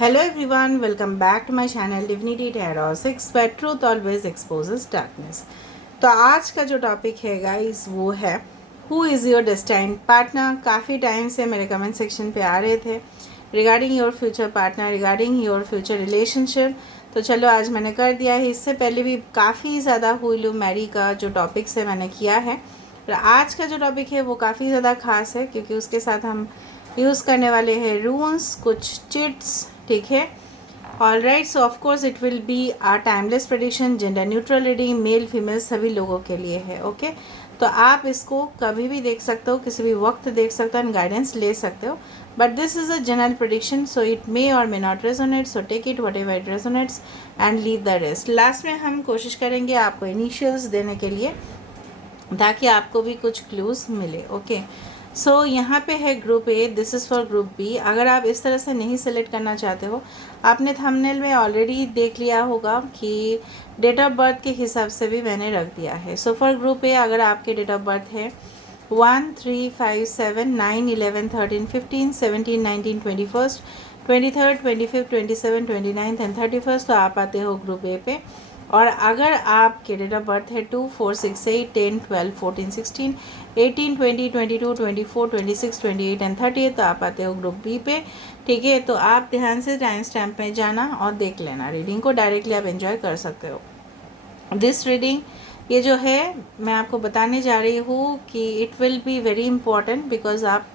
Hello everyone, welcome back to my channel Divinity Tarot 6 where truth always exposes darkness। तो आज का जो topic है गाइस वो है who is your destined partner. काफ़ी टाइम से मेरे कमेंट सेक्शन पे आ रहे थे regarding your future partner, regarding your future relationship. तो चलो आज मैंने कर दिया है। इससे पहले भी काफ़ी ज़्यादा हुई मैरी का जो टॉपिक से मैंने किया है, और आज का जो टॉपिक है वो काफ़ी ज़्यादा खास है क्योंकि उसके साथ हम यूज़ करने वाले हैं रून्स, कुछ चिट्स, ठीक है। All right, so of course it will be a timeless prediction, gender neutral reading, male female सभी लोगों के लिए है। ओके तो आप इसको कभी भी देख सकते हो, किसी भी वक्त देख सकते हो एंड गाइडेंस ले सकते हो, but this is a general prediction so it may or may not resonate, so take it whatever it resonates and leave the rest. Last में हम कोशिश करेंगे आपको इनिशियल्स देने के लिए ताकि आपको भी कुछ क्लूज़ मिले। ओके सो यहाँ पे है group A, this is for group B. अगर आप इस तरह से नहीं सेलेक्ट करना चाहते हो, आपने थंबनेल में ऑलरेडी देख लिया होगा कि डेट ऑफ बर्थ के हिसाब से भी मैंने रख दिया है। सो फॉर ग्रुप ए अगर आपके डेट ऑफ बर्थ है 1, 3, 5, 7, 9, 11, 13, 15, 17, 19, 21, 23, 25, 27, 29 एंड 31, तो आप आते हो ग्रुप ए पे। और अगर आपके डेट ऑफ बर्थ है 2, 4, 6, 8, 10, 12, 14, 16, 18, 20, 22, 24, 26, 28 एंड 30, तो आप आते हो ग्रुप बी पे। ठीक है, तो आप ध्यान से टाइम स्टैम्प में जाना और देख लेना रीडिंग को, डायरेक्टली आप एंजॉय कर सकते हो दिस रीडिंग। ये जो है मैं आपको बताने जा रही हूँ कि it will be very important because आप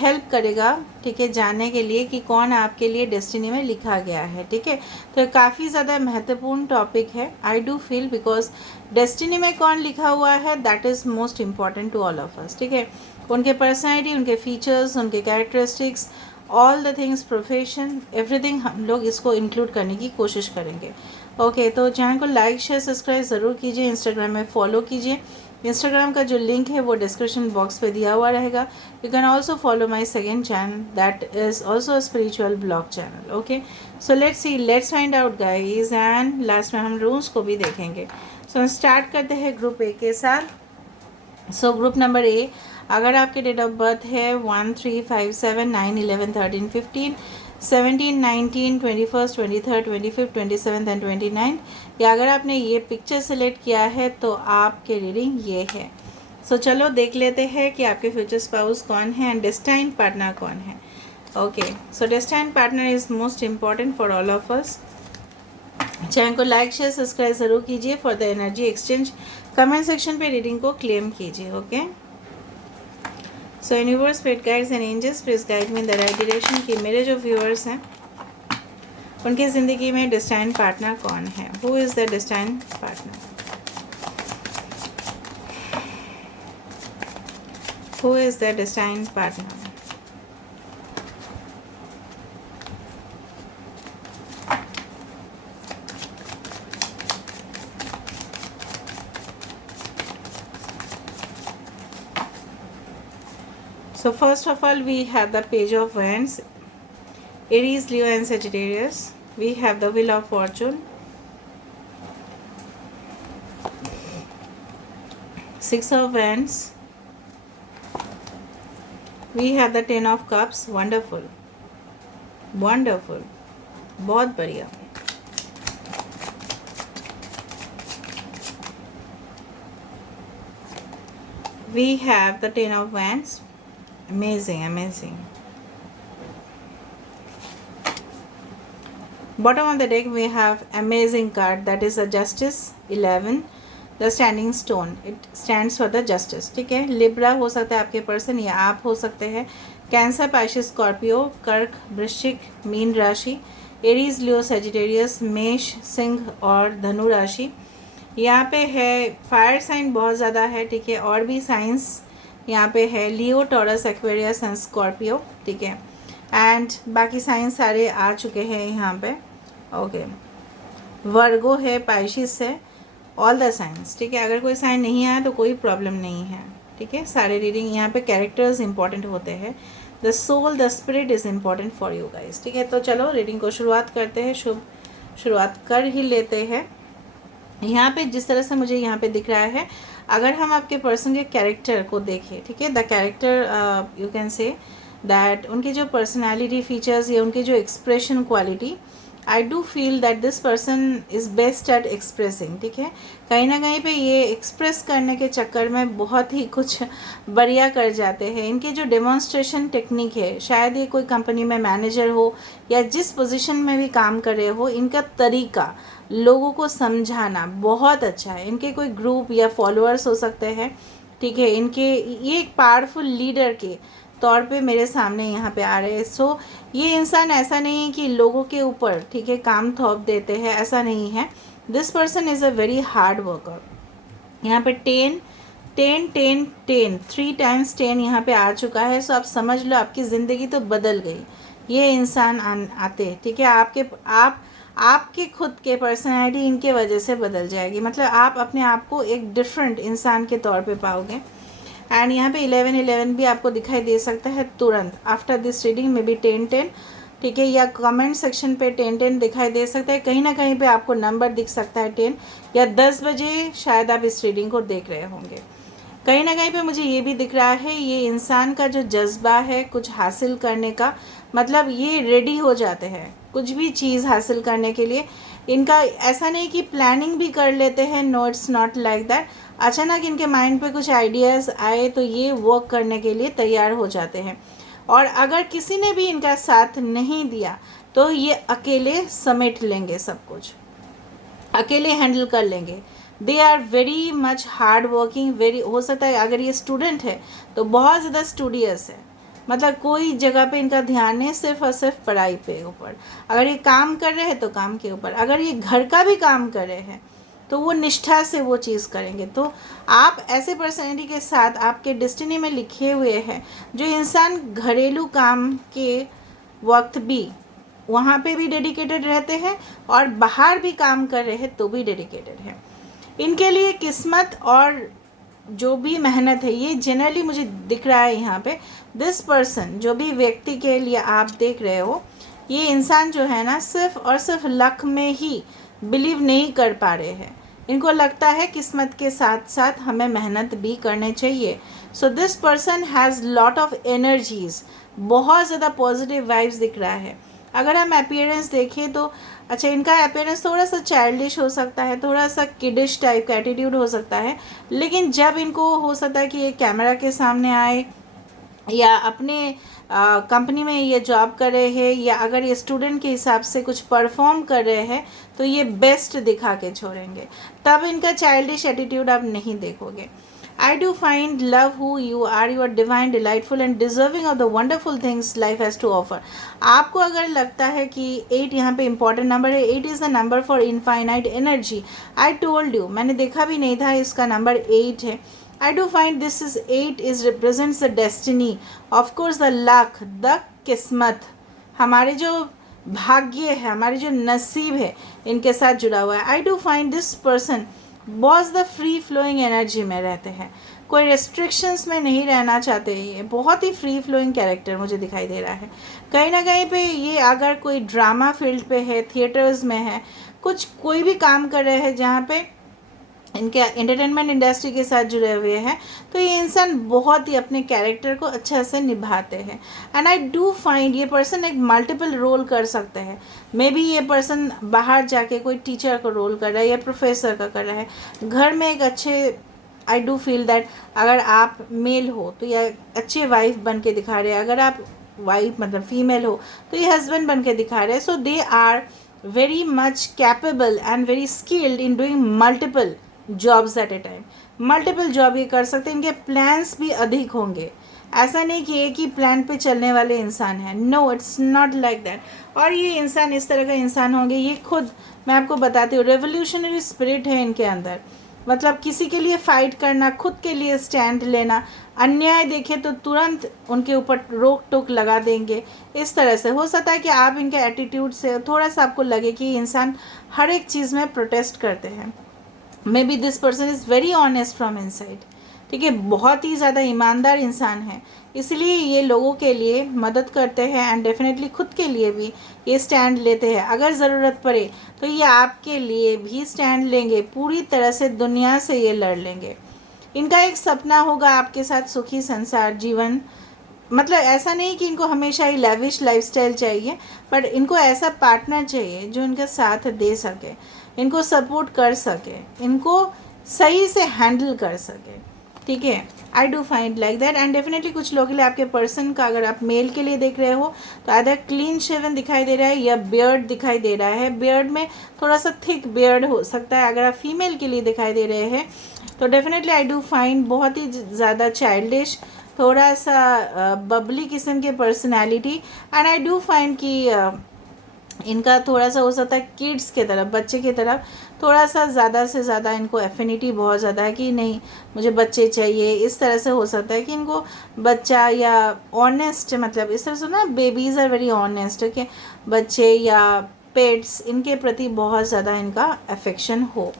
हेल्प करेगा, ठीक है, जानने के लिए कि कौन आपके लिए डेस्टिनी में लिखा गया है। ठीक है, तो काफ़ी ज़्यादा महत्वपूर्ण टॉपिक है I do feel, because destiny में कौन लिखा हुआ है that is most important to all of us. ठीक है, उनके पर्सनैलिटी, उनके फीचर्स, उनके characteristics, all the things, profession, everything हम लोग इसको इंक्लूड करने की कोशिश करेंगे। ओके तो चैनल को लाइक शेयर सब्सक्राइब ज़रूर कीजिए, इंस्टाग्राम में फॉलो कीजिए। इंस्टाग्राम का जो लिंक है वो डिस्क्रिप्शन बॉक्स पे दिया हुआ रहेगा। You can also follow my second channel that is also a spiritual blog channel. Okay so let's see, let's find out guys and last में हम रूल्स को भी देखेंगे। सो स्टार्ट करते हैं ग्रुप ए के साथ। सो ग्रुप नंबर ए, अगर आपके डेट ऑफ बर्थ है 1, 3, 5, 7, 9, 11, 13, 15, 17, 19, 21, 23, 25, 27 एंड 29, या अगर आपने ये पिक्चर सेलेक्ट किया है तो आपके रीडिंग ये है। सो चलो देख लेते हैं कि आपके फ्यूचर स्पाउस कौन है एंड डेस्टाइन पार्टनर कौन है। Okay so destined partner is most important for all of us. Channel को लाइक शेयर सब्सक्राइब ज़रूर कीजिए for the energy exchange. Comment section पे रीडिंग को क्लेम कीजिए। Okay so universe, spirit guides and angels please guide me in the right direction कि मेरे जो viewers हैं उनकी ज़िंदगी में डेस्टाइन पार्टनर कौन है। Who is the destined partner, who is the destined partner. So first of all we have the Page of Wands, Aries, Leo and Sagittarius. We have the Wheel of Fortune, Six of Wands. We have the Ten of Cups. Wonderful, wonderful, बहुत बढ़िया। We have the Ten of Wands. Amazing, amazing. Bottom of the deck we have amazing card that is the Justice 11, the Standing Stone. It stands for the Justice. ठीक है, Libra हो सकता है आपके person या आप हो सकते हैं। कैंसर, पाइशिस, स्कॉर्पियो, कर्क, वृश्चिक, मीन राशि, एरीज, लियो, सेजिटेरियस, मेष, सिंह और धनु राशि। यहाँ पे है फायर साइन बहुत ज़्यादा है, ठीक है, और भी साइंस यहाँ पे है लियो, टॉरस, एक्वेरियस एंड स्कॉर्पियो। ठीक है, एंड बाकी साइंस सारे आ चुके हैं यहाँ पे। ओके वर्गो है, पाइशिस है, ऑल द साइंस। ठीक है, अगर कोई साइन नहीं आया तो कोई प्रॉब्लम नहीं है। ठीक है, सारे रीडिंग यहाँ पे कैरेक्टर्स इंपॉर्टेंट होते हैं। The soul, the spirit is important for you guys. ठीक है, तो चलो रीडिंग को शुरुआत करते हैं, शुभ शुरुआत कर ही लेते हैं। यहाँ पे जिस तरह से मुझे यहाँ पे दिख रहा है, अगर हम आपके पर्सन के कैरेक्टर को देखें, ठीक है, the character you can say that उनके जो पर्सनैलिटी फीचर्स या उनके जो expression quality, I do feel that this person is best at expressing, ठीक है। कहीं ना कहीं पे ये एक्सप्रेस करने के चक्कर में बहुत ही कुछ बढ़िया कर जाते हैं। इनके जो डेमोन्स्ट्रेशन टेक्निक है, शायद ये कोई कंपनी में मैनेजर हो या जिस पोजीशन में भी काम कर रहे हो, इनका तरीका लोगों को समझाना बहुत अच्छा है। इनके कोई ग्रुप या फॉलोअर्स हो सकते हैं, ठीक है। इनके ये एक पावरफुल लीडर के तौर पे मेरे सामने यहाँ पे आ रहे हैं। सो ये इंसान ऐसा नहीं है कि लोगों के ऊपर, ठीक है, काम थोप देते हैं, ऐसा नहीं है। This person is a very hard worker. यहाँ पे 10 10 10 10 3 टाइम्स 10 यहाँ पे आ चुका है। सो आप समझ लो आपकी ज़िंदगी तो बदल गई, ये इंसान आते हैं, ठीक है। आपके खुद के पर्सनैलिटी इनके वजह से बदल जाएगी, मतलब आप अपने आप को एक डिफरेंट इंसान के तौर पे पाओगे। एंड यहाँ पे 11 भी आपको दिखाई दे सकता है तुरंत आफ्टर दिस रीडिंग में भी 10 10, ठीक है, या कमेंट सेक्शन पे 10 10 दिखाई दे सकता है। कहीं ना कहीं पे आपको नंबर दिख सकता है 10, या 10 बजे शायद आप इस रीडिंग को देख रहे होंगे। कहीं ना कहीं पे मुझे ये भी दिख रहा है, ये इंसान का जो जज्बा है कुछ हासिल करने का, मतलब ये रेडी हो जाते हैं कुछ भी चीज़ हासिल करने के लिए। इनका ऐसा नहीं कि प्लानिंग भी कर लेते हैं, no it's not like that. अचानक इनके माइंड पे कुछ आइडियाज़ आए तो ये वर्क करने के लिए तैयार हो जाते हैं। और अगर किसी ने भी इनका साथ नहीं दिया तो ये अकेले समेट लेंगे, सब कुछ अकेले हैंडल कर लेंगे। They are very much hard working, very, हो सकता है अगर ये स्टूडेंट है तो बहुत ज़्यादा स्टूडियस है, मतलब कोई जगह पे इनका ध्यान नहीं, सिर्फ और सिर्फ पढ़ाई पे ऊपर। अगर ये काम कर रहे हैं तो काम के ऊपर, अगर ये घर का भी काम कर रहे हैं तो वो निष्ठा से वो चीज़ करेंगे। तो आप ऐसे पर्सनैलिटी के साथ आपके डेस्टिनी में लिखे हुए हैं, जो इंसान घरेलू काम के वक्त भी वहाँ पे भी डेडिकेटेड रहते हैं और बाहर भी काम कर रहे हैं तो भी डेडिकेटेड है। इनके लिए किस्मत और जो भी मेहनत है, ये जनरली मुझे दिख रहा है यहाँ पे। दिस पर्सन, जो भी व्यक्ति के लिए आप देख रहे हो, ये इंसान जो है ना, सिर्फ और सिर्फ लक में ही बिलीव नहीं कर पा रहे हैं। इनको लगता है किस्मत के साथ साथ हमें मेहनत भी करनी चाहिए। So this person has lot of energies, बहुत ज़्यादा पॉजिटिव वाइब्स दिख रहा है। अगर हम अपीयरेंस देखें तो अच्छा, इनका अपीयरेंस थोड़ा सा चाइल्डिश हो सकता है, थोड़ा सा किडिश टाइप का एटीट्यूड हो सकता है, लेकिन जब इनको हो सकता है कि ये कैमरा के सामने आए या अपने कंपनी में ये जॉब कर रहे हैं, या अगर ये स्टूडेंट के हिसाब से कुछ परफॉर्म कर रहे हैं तो ये बेस्ट दिखा के छोड़ेंगे, तब इनका चाइल्डिश एटीट्यूड आप नहीं देखोगे। I do find love who you are, you are divine, delightful and deserving of the wonderful things life has to offer. आपको अगर लगता है कि 8 यहाँ पे important नंबर है, 8 is the number for infinite energy. I told you, मैंने देखा भी नहीं था, इसका नंबर 8 है। I do find this is 8 is represents the destiny, of course the luck, the किस्मत, हमारे जो भाग्य है, हमारे जो नसीब है, इनके साथ जुड़ा हुआ है। I do find this person बहुत ज़्यादा फ्री फ्लोइंग एनर्जी में रहते हैं, कोई रेस्ट्रिक्शंस में नहीं रहना चाहते। ये बहुत ही फ्री फ्लोइंग कैरेक्टर मुझे दिखाई दे रहा है। कहीं ना कहीं पे ये अगर कोई ड्रामा फील्ड पे है, थिएटर्स में है, कुछ कोई भी काम कर रहे हैं जहाँ पे इनके एंटरटेनमेंट इंडस्ट्री के साथ जुड़े हुए हैं, तो ये इंसान बहुत ही अपने कैरेक्टर को अच्छा से निभाते हैं। एंड आई डू फाइंड ये पर्सन एक मल्टीपल रोल कर सकते हैं। मे बी ये पर्सन बाहर जाके कोई टीचर का रोल कर रहा है या प्रोफेसर का कर रहा है, घर में एक अच्छे, आई डू फील दैट अगर आप मेल हो तो ये अच्छे वाइफ बन के दिखा रहे हैं, अगर आप वाइफ मतलब फीमेल हो तो ये हस्बैंड बन के दिखा रहे हैं। So they are very much capable and very skilled in doing multiple jobs at a time. Multiple job ये कर सकते हैं, इनके प्लान्स भी अधिक होंगे, ऐसा नहीं कि एक ही प्लान पे चलने वाले इंसान हैं, no it's not like that. और ये इंसान इस तरह का इंसान होंगे, ये खुद, मैं आपको बताती हूँ, रेवोल्यूशनरी स्पिरिट है इनके अंदर, मतलब किसी के लिए फ़ाइट करना, खुद के लिए स्टैंड लेना, अन्याय देखे तो तुरंत उनके ऊपर रोक टोक लगा देंगे। इस तरह से हो सकता है कि आप इनके एटीट्यूड से थोड़ा सा आपको लगे कि इंसान हर एक चीज़ में प्रोटेस्ट करते हैं। May be this person is very honest from inside, ठीक है, बहुत ही ज़्यादा ईमानदार इंसान है, इसलिए ये लोगों के लिए मदद करते हैं एंड डेफिनेटली खुद के लिए भी ये स्टैंड लेते हैं। अगर ज़रूरत पड़े तो ये आपके लिए भी स्टैंड लेंगे, पूरी तरह से दुनिया से ये लड़ लेंगे। इनका एक सपना होगा आपके साथ सुखी संसार जीवन मतलब ऐसा नहीं कि इनको हमेशा ही लेविश लाइफस्टाइल चाहिए, बट इनको ऐसा पार्टनर चाहिए जो इनका साथ दे सके, इनको सपोर्ट कर सके, इनको सही से हैंडल कर सके, ठीक है। I do find like that. And definitely कुछ लोगों के लिए, आपके पर्सन का अगर आप मेल के लिए देख रहे हो तो आधा क्लीन शेवन दिखाई दे रहा है या बियर्ड दिखाई दे रहा है। बियर्ड में थोड़ा सा थिक बियर्ड हो सकता है। अगर आप फीमेल के लिए दिखाई दे रहे हैं तो डेफिनेटली आई डू फाइंड बहुत ही ज़्यादा चाइल्डिश, थोड़ा सा बबली किस्म के personality. And I do find कि इनका थोड़ा सा हो सकता है किड्स के तरफ, बच्चे की तरफ थोड़ा सा ज़्यादा से ज़्यादा इनको एफिनिटी बहुत ज़्यादा है कि नहीं मुझे बच्चे चाहिए। इस तरह से हो सकता है कि इनको बच्चा या ऑनेस्ट, मतलब इस तरह से ना, babies are very honest, okay. बच्चे या पेट्स, इनके प्रति बहुत ज़्यादा इनका अफेक्शन हो,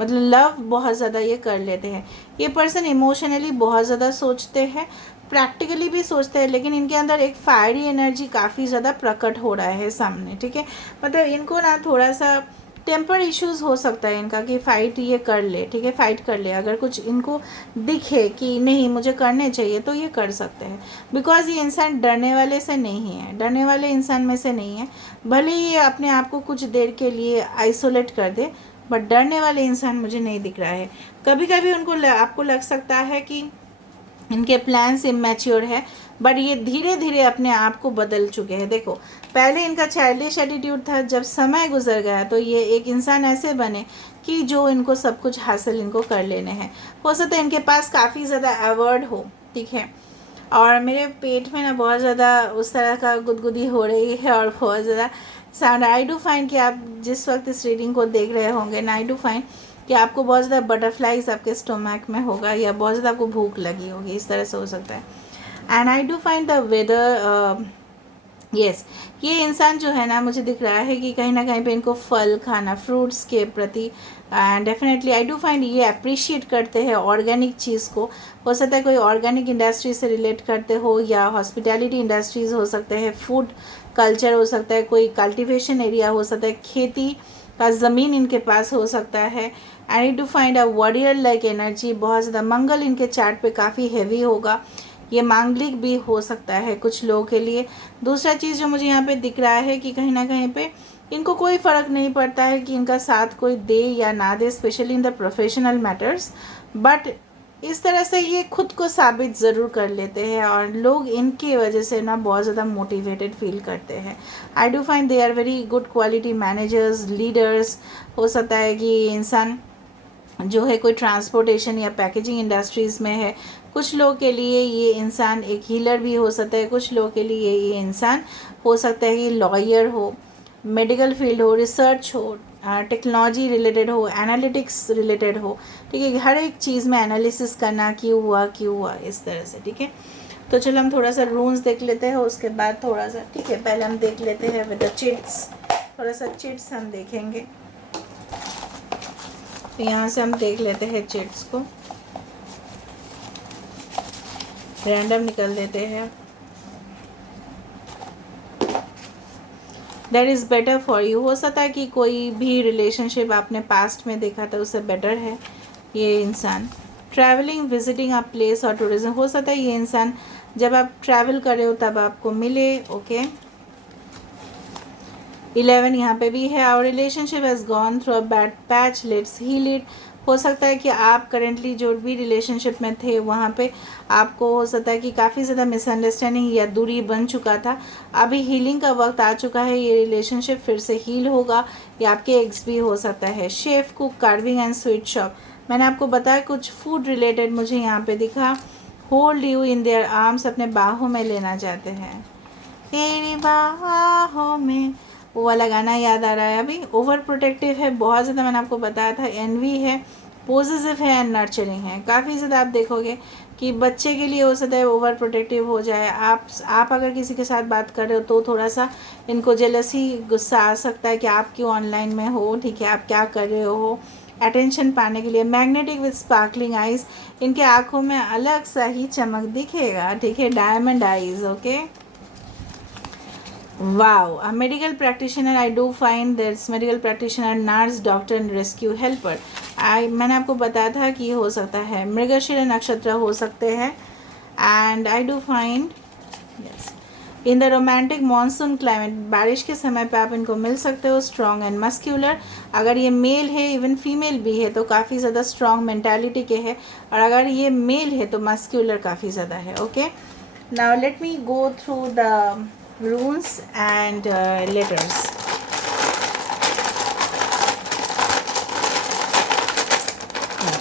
मतलब लव बहुत ज़्यादा ये कर लेते हैं। ये पर्सन इमोशनली बहुत ज़्यादा सोचते हैं, प्रैक्टिकली भी सोचते हैं, लेकिन इनके अंदर एक फायरी एनर्जी काफ़ी ज़्यादा प्रकट हो रहा है सामने, ठीक है। मतलब इनको ना थोड़ा सा टेम्पर इश्यूज़ हो सकता है इनका कि फ़ाइट ये कर ले, ठीक है, फ़ाइट कर ले। अगर कुछ इनको दिखे कि नहीं मुझे करने चाहिए तो ये कर सकते हैं, बिकॉज़ ये इंसान डरने वाले से नहीं है, डरने वाले इंसान में से नहीं है। भले ही ये अपने आप को कुछ देर के लिए आइसोलेट कर दे, बट डरने वाले इंसान मुझे नहीं दिख रहा है। कभी कभी उनको आपको लग सकता है कि इनके प्लान्स इमेच्योर है, बट ये धीरे धीरे अपने आप को बदल चुके हैं। देखो, पहले इनका चाइल्डिश एटीट्यूड था, जब समय गुजर गया तो ये एक इंसान ऐसे बने कि जो इनको सब कुछ हासिल इनको कर लेने हैं। हो सकता है इनके पास काफ़ी ज़्यादा अवार्ड हो, ठीक है। और मेरे पेट में ना बहुत ज़्यादा उस तरह का गुदगुदी हो रही है और बहुत ज़्यादा साउंड। आई डू फाइंड कि आप जिस वक्त इस रीडिंग को देख रहे होंगे ना, आई डू फाइंड कि आपको बहुत ज़्यादा बटरफ्लाइज आपके स्टोमक में होगा या बहुत ज़्यादा आपको भूख लगी होगी, इस तरह से हो सकता है। And I do find the weather, yes, ये इंसान जो है ना, मुझे दिख रहा है कि कहीं ना कहीं पे इनको फल खाना, फ्रूट्स के प्रति, and definitely I do find ये अप्रिशिएट करते हैं ऑर्गेनिक चीज़ को। हो सकता है कोई ऑर्गेनिक इंडस्ट्री से रिलेट करते हो या हॉस्पिटैलिटी इंडस्ट्रीज़ हो सकते हैं, फूड कल्चर हो सकता है, कोई कल्टीवेशन एरिया हो सकता है, खेती का ज़मीन इनके पास हो सकता है। And I do find a warrior like energy, बहुत ज़्यादा मंगल इनके चार्ट पे काफ़ी हैवी होगा। ये मांगलिक भी हो सकता है कुछ लोगों के लिए। दूसरा चीज़ जो मुझे यहाँ पे दिख रहा है कि कहीं ना कहीं पे इनको कोई फ़र्क नहीं पड़ता है कि इनका साथ कोई दे या ना दे, specially in the professional matters, but इस तरह से ये खुद को साबित ज़रूर कर लेते हैं और लोग इनकी वजह से ना बहुत ज़्यादा मोटिवेटेड फील करते हैं। I do find they are very good quality managers, leaders. हो सकता है कि इंसान जो है कोई ट्रांसपोर्टेशन या पैकेजिंग इंडस्ट्रीज़ में है। कुछ लोगों के लिए ये इंसान एक हीलर भी हो सकता है, कुछ लोगों के लिए ये इंसान हो सकता है कि लॉयर हो, मेडिकल फील्ड हो, रिसर्च हो, टेक्नोलॉजी रिलेटेड हो, एनालिटिक्स रिलेटेड हो, ठीक है। हर एक चीज़ में एनालिसिस करना, क्यों हुआ, इस तरह से, ठीक है। तो चलो हम थोड़ा सा रून्स देख लेते हैं, उसके बाद थोड़ा सा, ठीक है, पहले हम देख लेते हैं विद द चिट्स, थोड़ा सा चिट्स हम देखेंगे। तो यहाँ से हम देख लेते हैं चिट्स को, रैंडम निकल देते हैं। That is better for you. हो सकता है कि कोई भी रिलेशनशिप आपने पास्ट में देखा था उससे बेटर है ये इंसान। ट्रैवलिंग, विजिटिंग अ प्लेस और टूरिज्म, हो सकता है ये इंसान जब आप ट्रैवल कर रहे हो तब आपको मिले, ओके। 11 यहाँ पे भी है। Our relationship has gone through a bad patch, let's heal it. हो सकता है कि आप करेंटली जो भी रिलेशनशिप में थे वहाँ पे आपको हो सकता है कि काफ़ी ज़्यादा मिसअंडरस्टैंडिंग या दूरी बन चुका था। अभी हीलिंग का वक्त आ चुका है, ये रिलेशनशिप फिर से हील होगा। या आपके एक्स भी हो सकता है। Chef, cook, carving and sweet shop, मैंने आपको बताया कुछ फूड रिलेटेड मुझे यहाँ पे दिखा। Hold you in their arms, अपने बाहों में लेना चाहते हैं, तेरी बाहों में, वो वाला गाना याद आ रहा है अभी। ओवर प्रोटेक्टिव है बहुत ज़्यादा, मैंने आपको बताया था। एनवी है, पॉजिटिव है एंड नर्चरिंग है। काफ़ी ज़्यादा आप देखोगे कि बच्चे के लिए हो सकता है ओवर प्रोटेक्टिव हो जाए। आप अगर किसी के साथ बात कर रहे हो तो थोड़ा सा इनको जेलसी, गुस्सा आ सकता है कि आप क्यों ऑनलाइन में हो, ठीक है, आप क्या कर रहे हो, अटेंशन पाने के लिए। मैग्नेटिक विद स्पार्कलिंग आइज़, इनके आँखों में अलग सा ही चमक दिखेगा, ठीक है, diamond eyes, okay. Wow, a medical practitioner, I do find there's medical practitioner, nurse, doctor and rescue helper. मैंने आपको बताया था कि हो सकता है मृगशिरा नक्षत्र हो सकते हैं। And I do find yes. In the romantic monsoon climate, बारिश के समय पे आप इनको मिल सकते हो। स्ट्रॉन्ग एंड मस्क्यूलर, अगर ये मेल है, इवन फीमेल भी है, तो काफ़ी ज़्यादा स्ट्रॉन्ग मेंटालिटी के है, और अगर ये मेल है तो मस्क्यूलर काफ़ी ज़्यादा है। Okay, now let me go through the रून्स and letters.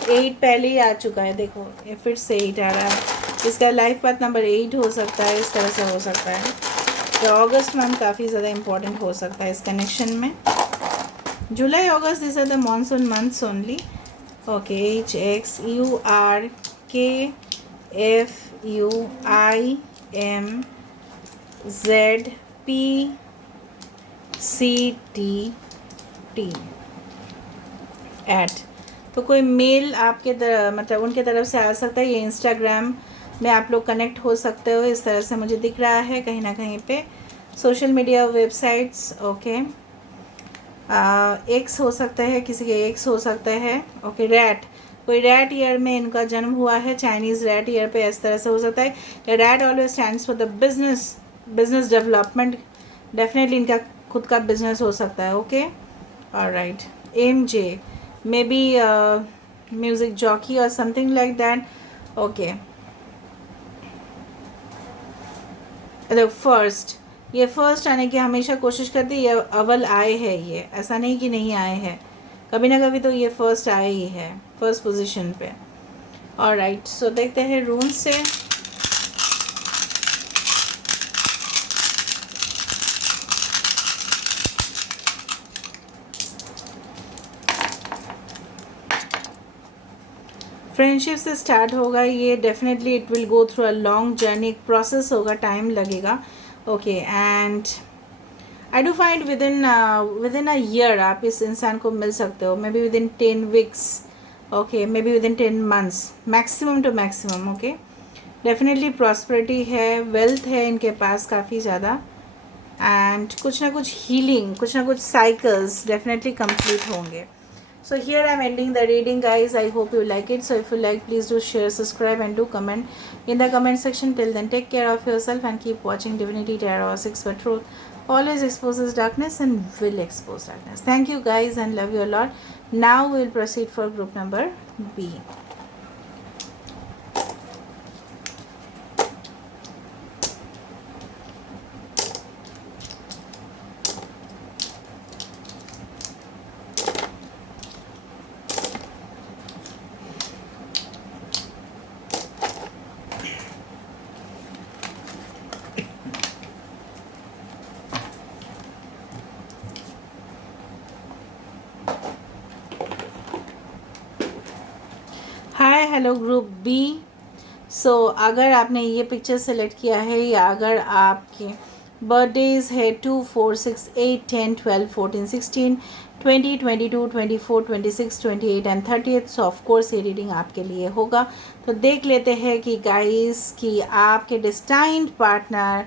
8 पहले ही आ चुका है, देखो ये फिर से 8 आ रहा है। इसका लाइफ पाथ नंबर 8 हो सकता है, इस तरह से हो सकता है। तो अगस्त मंथ काफ़ी ज़्यादा इंपॉर्टेंट हो सकता है इस कनेक्शन में। July August this are the monsoon months only. Okay, HXURKFUIMZPCTT @ तो कोई मेल आपके मतलब उनके तरफ से आ सकता है। ये इंस्टाग्राम में आप लोग कनेक्ट हो सकते हो, इस तरह से मुझे दिख रहा है कहीं ना कहीं पे। Social media websites, okay, x हो सकता है, किसी के एक्स हो सकता है। ओके, रैट, कोई रैट ईयर में इनका जन्म हुआ है, चाइनीज़ रैट ईयर पे, इस तरह से हो सकता है। Rat always stands for the business development, definitely इनका खुद का बिजनेस हो सकता है। Okay, alright. MJ, maybe music jockey or something like that. Okay, the first, ये फर्स्ट आने की हमेशा कोशिश करती है। ये अव्वल आए है, ये ऐसा नहीं कि नहीं आए हैं, कभी ना कभी तो ये फर्स्ट आए ही है, फर्स्ट पोजीशन पे। ऑलराइट, सो देखते हैं रूम से। फ्रेंडशिप से स्टार्ट होगा ये, definitely it will go through a long journey, एक प्रोसेस होगा, टाइम लगेगा। Okay, and I do find within a year आप इस इंसान को मिल सकते हो, maybe within 10 weeks, okay, maybe within 10 months, maximum to maximum. Okay, definitely prosperity है, वेल्थ है इनके पास काफ़ी ज़्यादा, एंड कुछ ना कुछ हीलिंग, कुछ ना कुछ साइकिल्स डेफिनेटली कंप्लीट होंगे। So here I'm ending the reading, guys. I hope you like it. So if you like, please do share, subscribe and do comment in the comment section. Till then, take care of yourself and keep watching Divinity Tarot 6 for Truth. Always exposes darkness and will expose darkness. Thank you, guys, and love you a lot. Now we'll proceed for group number B. Hi hello group B. So अगर आपने ये picture select किया है, या अगर आपके birthdays है 2, 4, 6, 8, 10, 12, 14, 16, 20, 22, 24, 26, 28 and 30, so of course ये रीडिंग आपके लिए होगा। तो देख लेते हैं कि गाइस कि आपके डिस्टाइन्ड पार्टनर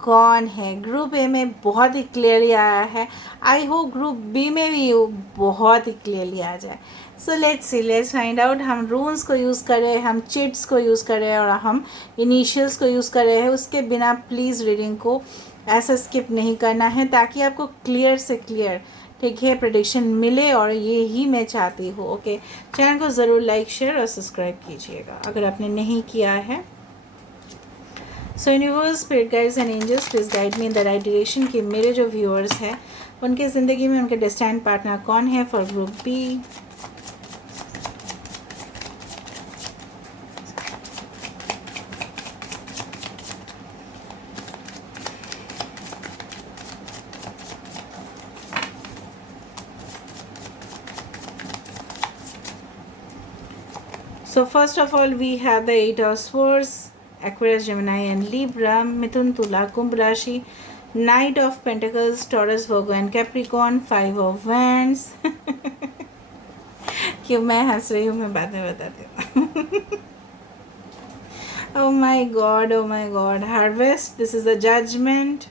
कौन है। ग्रुप ए में बहुत ही क्लियरली आया है, आई होप ग्रुप बी में भी बहुत ही क्लियरली आ जाए। So let's find out. हम रून्स को यूज़ कर रहे हैं, हम चिट्स को यूज़ कर रहे हैं, और हम इनिशियल्स को यूज़ कर रहे हैं। उसके बिना प्लीज़ रीडिंग को ऐसा स्किप नहीं करना है, ताकि आपको क्लियर से क्लियर, ठीक है, प्रेडिक्शन मिले, और ये ही मैं चाहती हूँ। ओके, चैनल को ज़रूर लाइक, शेयर और सब्सक्राइब कीजिएगा अगर आपने नहीं किया है। So universe, spirit guides and angels, please guide me in the right direction कि मेरे जो व्यूअर्स हैं उनके ज़िंदगी में उनके डेस्टाइन्ड पार्टनर कौन है for group B. So first of all, we have the 8 of Swords, Aquarius, Gemini and Libra, Mithun, Tula, Kumbh Rashi, Knight of Pentacles, Taurus, Virgo and Capricorn, 5 of Wands. क्यों मैं हंस रही हूँ, मैं बाद में बताती हूँ। Oh my God, oh my God. Harvest, this is a judgment.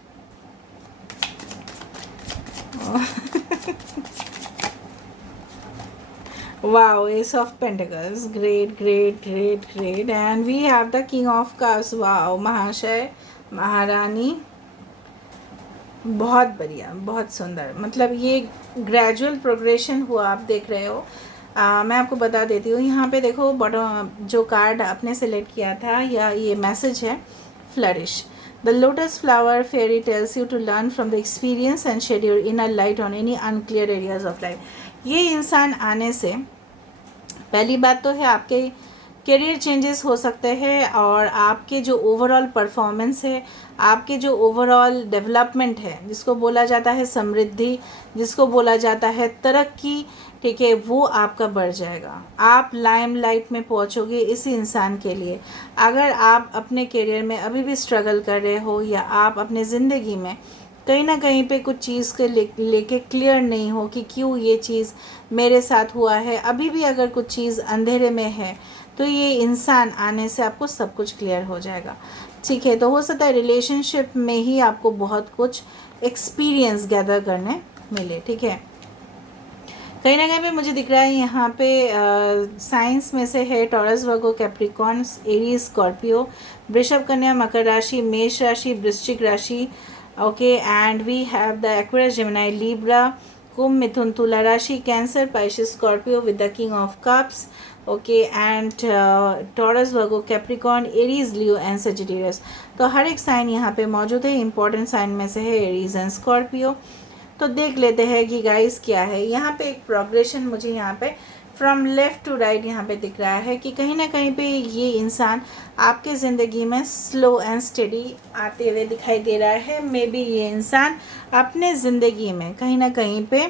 Wow, Ace of Pentacles, great, great, great, great. And we have the King of Cups. Wow, Mahashay, महारानी, बहुत बढ़िया, बहुत सुंदर। मतलब ये ग्रेजुअल प्रोग्रेशन हुआ, आप देख रहे हो। मैं आपको बता देती हूँ, यहाँ पे देखो बॉटम जो कार्ड आपने सेलेक्ट किया था, या ये मैसेज है, flourish the lotus flower fairy tells you to learn from the experience and shed your inner light on any unclear areas of life. ये इंसान आने से पहली बात तो है आपके करियर चेंजेस हो सकते हैं, और आपके जो ओवरऑल परफॉर्मेंस है, आपके जो ओवरऑल डेवलपमेंट है, जिसको बोला जाता है समृद्धि, जिसको बोला जाता है तरक्की, ठीक है, वो आपका बढ़ जाएगा। आप लाइमलाइट में पहुंचोगे इसी इंसान के लिए। अगर आप अपने करियर में अभी भी स्ट्रगल कर रहे हो, या आप अपने ज़िंदगी में कहीं ना कहीं पे कुछ चीज़ के लेके क्लियर नहीं हो कि क्यों ये चीज़ मेरे साथ हुआ है, अभी भी अगर कुछ चीज़ अंधेरे में है, तो ये इंसान आने से आपको सब कुछ क्लियर हो जाएगा। ठीक है, तो हो सकता है रिलेशनशिप में ही आपको बहुत कुछ एक्सपीरियंस गैदर करने मिले। ठीक है, कहीं ना कहीं पे मुझे दिख रहा है यहाँ पे साइंस में से है Taurus, Virgo, Capricorn, Aries, Scorpio, Vrishabh, Kanya, Makar राशि, मेष राशि, वृश्चिक राशि। Okay, and we have the Aquarius, Gemini, Libra, Kumbh, Mithun, Tula राशि, Cancer, Pisces, Scorpio with the king of cups. Okay, and Taurus, Virgo, Capricorn, Aries, Leo and Sagittarius. तो हर एक साइन यहाँ पे मौजूद है। इंपॉर्टेंट साइन में से है एरीज एंड स्कॉर्पियो। तो देख लेते हैं कि गाइस क्या है यहाँ पे। एक प्रोग्रेशन मुझे यहाँ पे फ्रॉम लेफ़्ट टू राइट यहाँ पे दिख रहा है कि कहीं ना कहीं पे ये इंसान आपके ज़िंदगी में स्लो एंड स्टेडी आते हुए दिखाई दे रहा है। मे बी ये इंसान अपने ज़िंदगी में कहीं ना कहीं पे,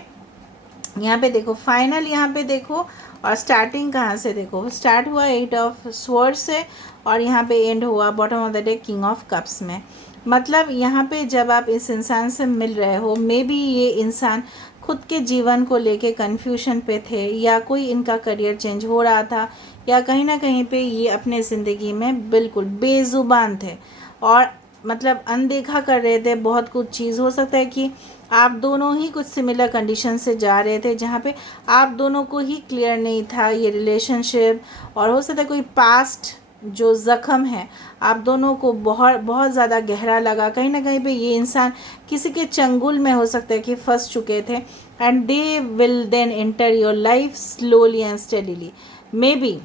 यहाँ पे देखो फाइनल, यहाँ पे देखो, और स्टार्टिंग कहाँ से देखो, स्टार्ट हुआ 8 ऑफ स्वॉर्ड से, और यहाँ पे एंड हुआ bottom of the deck king of cups में। मतलब यहाँ पे जब आप इस इंसान से मिल रहे हो, मे बी ये इंसान खुद के जीवन को लेके कन्फ्यूजन पे थे, या कोई इनका करियर चेंज हो रहा था, या कहीं ना कहीं पे ये अपने ज़िंदगी में बिल्कुल बेज़ुबान थे, और मतलब अनदेखा कर रहे थे बहुत कुछ चीज़। हो सकता है कि आप दोनों ही कुछ सिमिलर कंडीशन से जा रहे थे, जहाँ पे आप दोनों को ही क्लियर नहीं था ये रिलेशनशिप, और हो सकता है कोई पास्ट जो ज़ख़म है आप दोनों को बहुत बहुत ज़्यादा गहरा लगा। कहीं ना कहीं पे ये इंसान किसी के चंगुल में हो सकता है कि फंस चुके थे, and they will then enter your life slowly and steadily. Maybe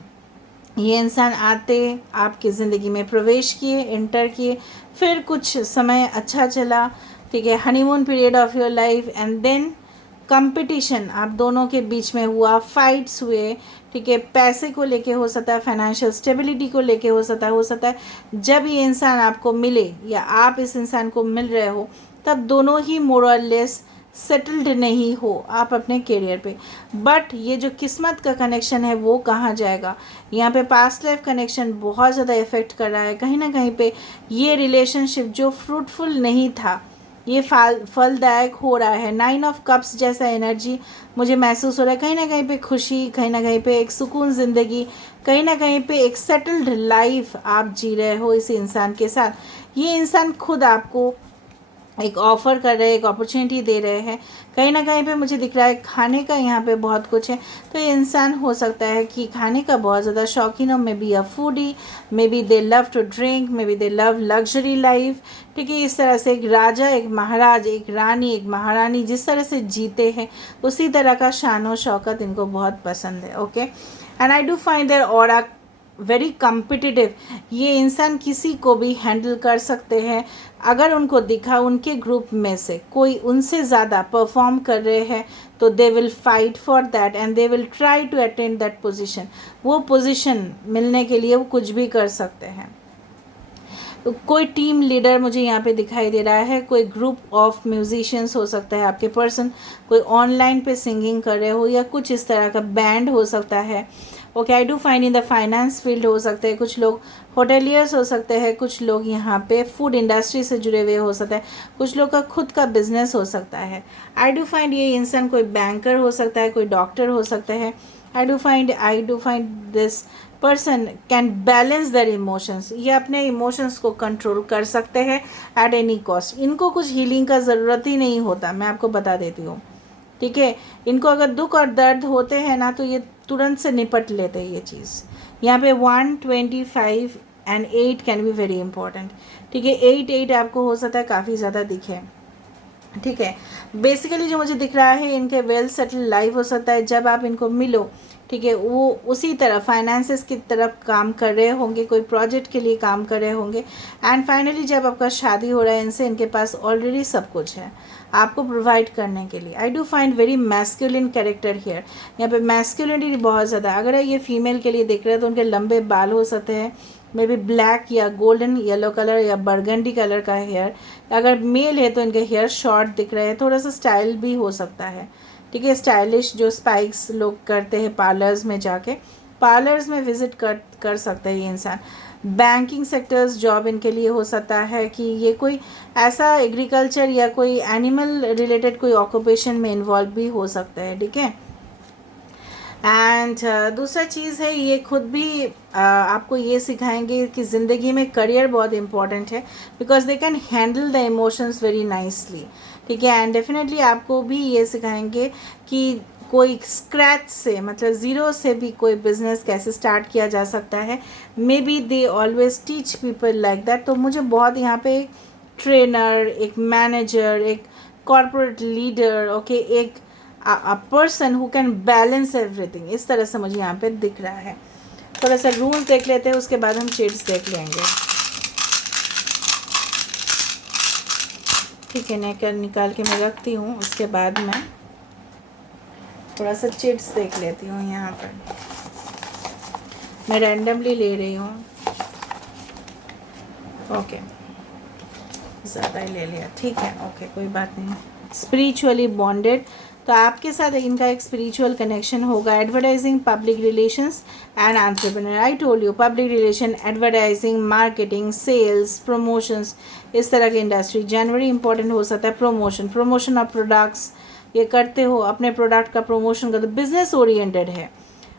ये इंसान आते आपकी ज़िंदगी में प्रवेश किए, एंटर किए, फिर कुछ समय अच्छा चला, ठीक है, honeymoon period of your life, and then competition आप दोनों के बीच में हुआ, फाइट्स हुए, ठीक है, पैसे को लेके हो सकता है, फाइनेंशियल स्टेबिलिटी को लेके हो सकता है। जब ये इंसान आपको मिले, या आप इस इंसान को मिल रहे हो, तब दोनों ही मोर और लेस सेटल्ड नहीं हो आप अपने करियर पे। बट ये जो किस्मत का कनेक्शन है वो कहाँ जाएगा, यहाँ पे पास्ट लाइफ कनेक्शन बहुत ज़्यादा इफ़ेक्ट कर रहा है। कहीं ना कहीं पे ये रिलेशनशिप जो फ्रूटफुल नहीं था, ये फलदायक हो रहा है। 9 ऑफ कप्स जैसा एनर्जी मुझे महसूस हो रहा है। कहीं ना कहीं पे खुशी, कहीं ना कहीं पे एक सुकून ज़िंदगी, कहीं ना कहीं पे एक सेटल्ड लाइफ आप जी रहे हो इस इंसान के साथ। ये इंसान खुद आपको एक ऑफ़र कर रहे हैं, एक अपॉर्चुनिटी दे रहे हैं। कहीं ना कहीं पे मुझे दिख रहा है खाने का यहाँ पे बहुत कुछ है। तो ये इंसान हो सकता है कि खाने का बहुत ज़्यादा शौकीन हो, maybe a foodie, maybe they love to drink, maybe they love luxury life, ठीक है। इस तरह से एक राजा, एक महाराज, एक रानी, एक महारानी जिस तरह से जीते हैं, उसी तरह का शान और शौकत इनको बहुत पसंद है। Okay, and I do find their aura very competitive. ये इंसान किसी को भी हैंडल कर सकते हैं। अगर उनको दिखा उनके ग्रुप में से कोई उनसे ज़्यादा परफॉर्म कर रहे हैं, तो they will fight for that and they will try to attain that position. वो पोजीशन मिलने के लिए वो कुछ भी कर सकते हैं। तो कोई टीम लीडर मुझे यहाँ पे दिखाई दे रहा है, कोई ग्रुप ऑफ म्यूजिशियंस हो सकता है आपके पर्सन, कोई ऑनलाइन पे सिंगिंग कर रहे हो, या कुछ इस तरह का बैंड हो सकता है। Okay, I do find in the finance field हो सकते हैं, कुछ लोग होटेलियर्स हो सकते हैं, कुछ लोग यहाँ पे फूड इंडस्ट्री से जुड़े हुए हो सकते हैं, कुछ लोग का खुद का बिजनेस हो सकता है। आई डू फाइंड ये इंसान कोई बैंकर हो सकता है, कोई डॉक्टर हो सकता है। I do find this person can balance their emotions. ये अपने इमोशंस को कंट्रोल कर सकते हैं एट एनी कॉस्ट। इनको कुछ हीलिंग का ज़रूरत ही नहीं होता, मैं आपको बता देती हूँ, ठीक है। इनको अगर दुख और दर्द होते हैं ना, तो ये तुरंत से निपट लेते हैं ये चीज़। यहाँ पे 125 and 8 can be very important. ठीक है, 8 आपको हो सकता है काफ़ी ज़्यादा दिखे। ठीक है, बेसिकली जो मुझे दिख रहा है इनके वेल सेटल लाइफ हो सकता है जब आप इनको मिलो। ठीक है, वो उसी तरफ फाइनेंसेस की तरफ काम कर रहे होंगे, कोई प्रोजेक्ट के लिए काम कर रहे होंगे, एंड फाइनली जब आपका शादी हो रहा है इनसे, इनके पास ऑलरेडी सब कुछ है आपको प्रोवाइड करने के लिए। आई do find very masculine character here. यहाँ पे मैस्कुलिनिटी बहुत ज़्यादा। अगर ये फीमेल के लिए देख रहे हैं तो उनके लंबे बाल हो सकते हैं, मे बी ब्लैक या गोल्डन येलो कलर या बर्गंडी कलर का हेयर। अगर मेल है तो इनके हेयर शॉर्ट दिख रहे हैं, थोड़ा सा स्टाइल भी हो सकता है। ठीक है, स्टाइलिश जो स्पाइक्स लोग करते हैं पार्लर्स में जाके, पार्लर्स में विजिट कर सकते हैं ये इंसान। बैंकिंग सेक्टर्स जॉब इनके लिए हो सकता है कि ये कोई ऐसा एग्रीकल्चर या कोई एनिमल रिलेटेड कोई ऑक्यूपेशन में इन्वॉल्व भी हो सकता है। ठीक है, एंड दूसरा चीज़ है ये खुद भी आपको ये सिखाएंगे कि ज़िंदगी में करियर बहुत इंपॉर्टेंट है, because they can handle the emotions very nicely. ठीक है, एंड डेफिनेटली आपको भी ये सिखाएंगे कि कोई स्क्रैच से, मतलब ज़ीरो से भी कोई बिजनेस कैसे स्टार्ट किया जा सकता है। May be they always teach people like that. तो मुझे बहुत यहाँ पे एक ट्रेनर, एक मैनेजर, एक कॉरपोरेट लीडर, ओके, एक a person who can balance everything, इस तरह से मुझे यहाँ पे दिख रहा है। थोड़ा सा रूल्स देख लेते हैं, उसके बाद हम चिट्स देख लेंगे। ठीक है, निकाल के मैं रखती हूँ, उसके बाद मैं थोड़ा सा चिट्स देख लेती हूँ। यहाँ पर मैं रैंडमली ले रही हूँ। ओके, ज़्यादा ही ले लिया। ठीक है, ओके, कोई बात नहीं। स्पिरिचुअली बॉन्डेड, तो आपके साथ इनका एक स्पिरिचुअल कनेक्शन होगा। Advertising, public relations and entrepreneur. I told you, public relation, advertising, marketing, sales, promotions, इस तरह की इंडस्ट्री। जनवरी इंपॉर्टेंट हो सकता है प्रमोशन ऑफ प्रोडक्ट्स, ये करते हो, अपने प्रोडक्ट का प्रमोशन करते, बिजनेस ओरिएंटेड है।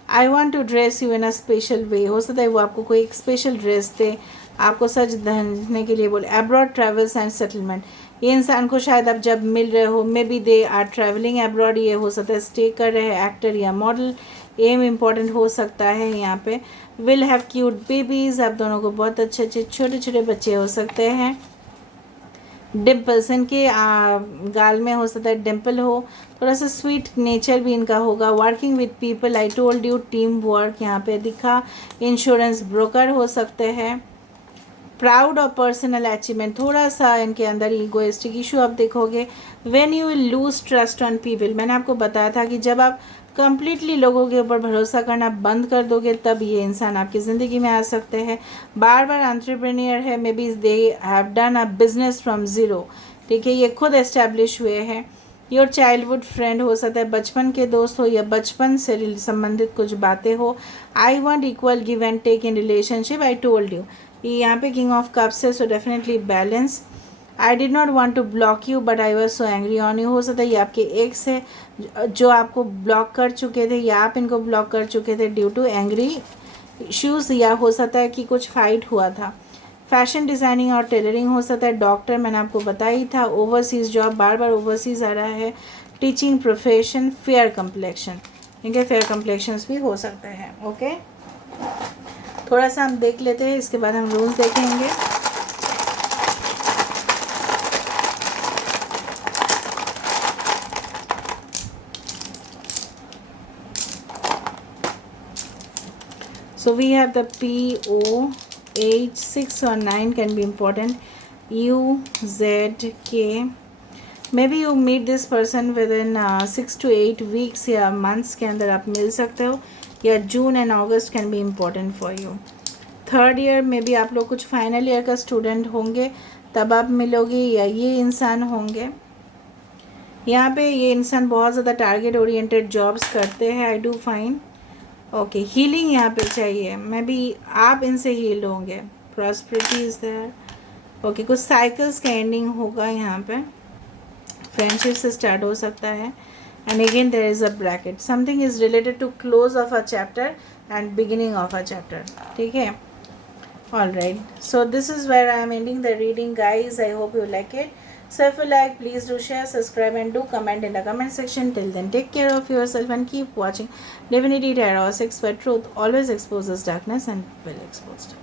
I want to dress you in a special way, हो सकता है वो आपको कोई एक स्पेशल ड्रेस दे, आपको सच धनने के लिए बोले। अब्रॉड ट्रैवल्स एंड सेटलमेंट, ये इंसान को शायद आप जब मिल रहे हो, maybe they are travelling abroad, ये हो सकता है स्टे कर रहे हैं, एक्टर या मॉडल। एम इम्पॉर्टेंट हो सकता है यहाँ पे। विल हैव क्यूट बेबीज़, आप दोनों को बहुत अच्छे अच्छे छोटे छोटे बच्चे हो सकते हैं। डिम्पल्स, इनके गाल में हो सकता है डिम्पल हो, थोड़ा सा स्वीट नेचर भी इनका होगा। Working with people, I told you, team work यहाँ पे दिखा। इंश्योरेंस ब्रोकर हो सकते हैं। प्राउड और पर्सनल अचीवमेंट, थोड़ा सा इनके अंदर ईगोइस्टिक इशू आप देखोगे। When you will lose trust on people, मैंने आपको बताया था कि जब आप कंप्लीटली लोगों के ऊपर भरोसा करना बंद कर दोगे तब ये इंसान आपकी ज़िंदगी में आ सकते हैं। बार बार एंटरप्रेन्योर है, may be they have done a business from zero. ठीक है, ये खुद एस्टेब्लिश हुए हैं। योर चाइल्डहुड फ्रेंड हो सकता है, बचपन के दोस्त हो या बचपन से संबंधित कुछ बातें हो। I want equal give and take in relationship, I told you, यहाँ पे किंग ऑफ कप्स है, so definitely balance. I did not want to block you but I was so angry on you, हो सकता है ये आपके x है जो आपको ब्लॉक कर चुके थे या आप इनको ब्लॉक कर चुके थे ड्यू टू एंग्री इश्यूज़, या हो सकता है कि कुछ फाइट हुआ था। फैशन डिज़ाइनिंग और टेलरिंग हो सकता है। डॉक्टर, मैंने आपको बताया ही था। ओवरसीज़ जॉब, बार बार ओवरसीज़ आ रहा है। Teaching profession. फेयर कम्प्लेक्शन, इनके फेयर कम्प्लेक्शंस भी हो सकते हैं। ओके, थोड़ा सा हम देख लेते हैं, इसके बाद हम रूल्स देखेंगे। So we have the P, O, H, 6 or 9 can be important. U, Z, K. Maybe you meet this person within 6 to 8 weeks या months के अंदर आप मिल सकते हो, या June and August can be important for you. Third year में भी आप लोग कुछ फाइनल ईयर का स्टूडेंट होंगे तब आप मिलोगे, या ये इंसान होंगे। यहाँ पे ये इंसान बहुत ज़्यादा टारगेट ओरिएंटेड जॉब्स करते हैं। I do fine. Okay, healing यहाँ पे चाहिए, मैं भी आप इनसे हील होंगे। Prosperity is there. ओके, कुछ साइकिल्स का एंडिंग होगा यहाँ पे, फ्रेंडशिप से स्टार्ट हो सकता है। And again there is a bracket, something is related to close of a chapter and beginning of a chapter. ठीक है, all right, so this is where I am ending the reading guys. I hope you like it. So if you like, please do share, subscribe and do comment in the comment section. Till then, take care of yourself and keep watching Divinity Tarot 6, where truth always exposes darkness and will exposed.